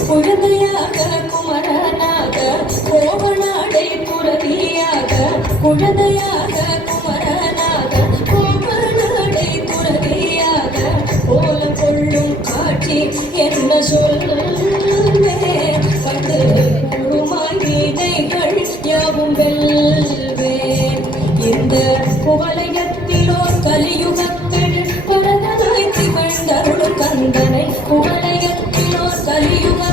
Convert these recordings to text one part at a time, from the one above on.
குழந்தையாக குமரனாக கோவனாடை துறவியாக குழந்தையாக குமரனாக கோவனாடை துறவியாக கோலம் கொள்ளும் காட்சி என்ன சொல்வே பட்டு குருமாகிதைகள் யாவும் வெல்வே இந்த குவலயத்திலோர் கலியுகத்தில் பரதனாய் திகழ்ந்தருளும் கந்தனை குவலயத்திலோர் கலியுகத்தில்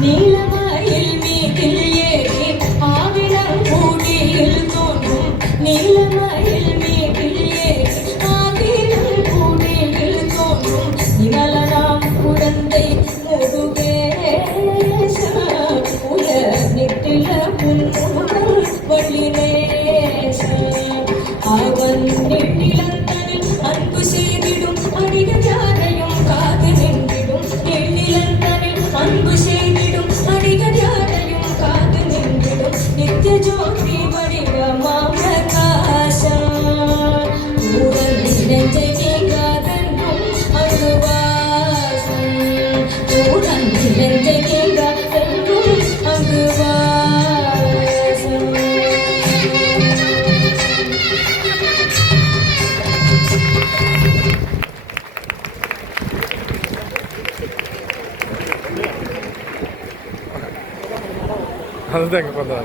நீலமயில் மீதில் ஏறி ஆவிடம் கூடியில் தோன்றும் நீலமயில் மீதில் ஏறி ஆவிடம் கூடியில் தோன்றும் நிமலனாம் குழந்தை முருகேச உலகிட்டில புன்முகம் வள்ளினேச அவன் நெண்ணிலந்தனில் அன்பு செய்திடும் அடிக யாரையும் காது நின்றிடும் நெண்ணிலந்தனில் அன்பு செய்திடும் அடிக யாரையும் காது நின்றிடும் நித்திய ஜோதி வடிவமாம் பிரகாசம் ஊரல் நெஞ்சை நீங்காதென்றும் அங்குவாசம் ஊரல் நெஞ்சை நீங்காதென்றும் அங்குவாசம். அதுதான் இங்கே பார்த்தா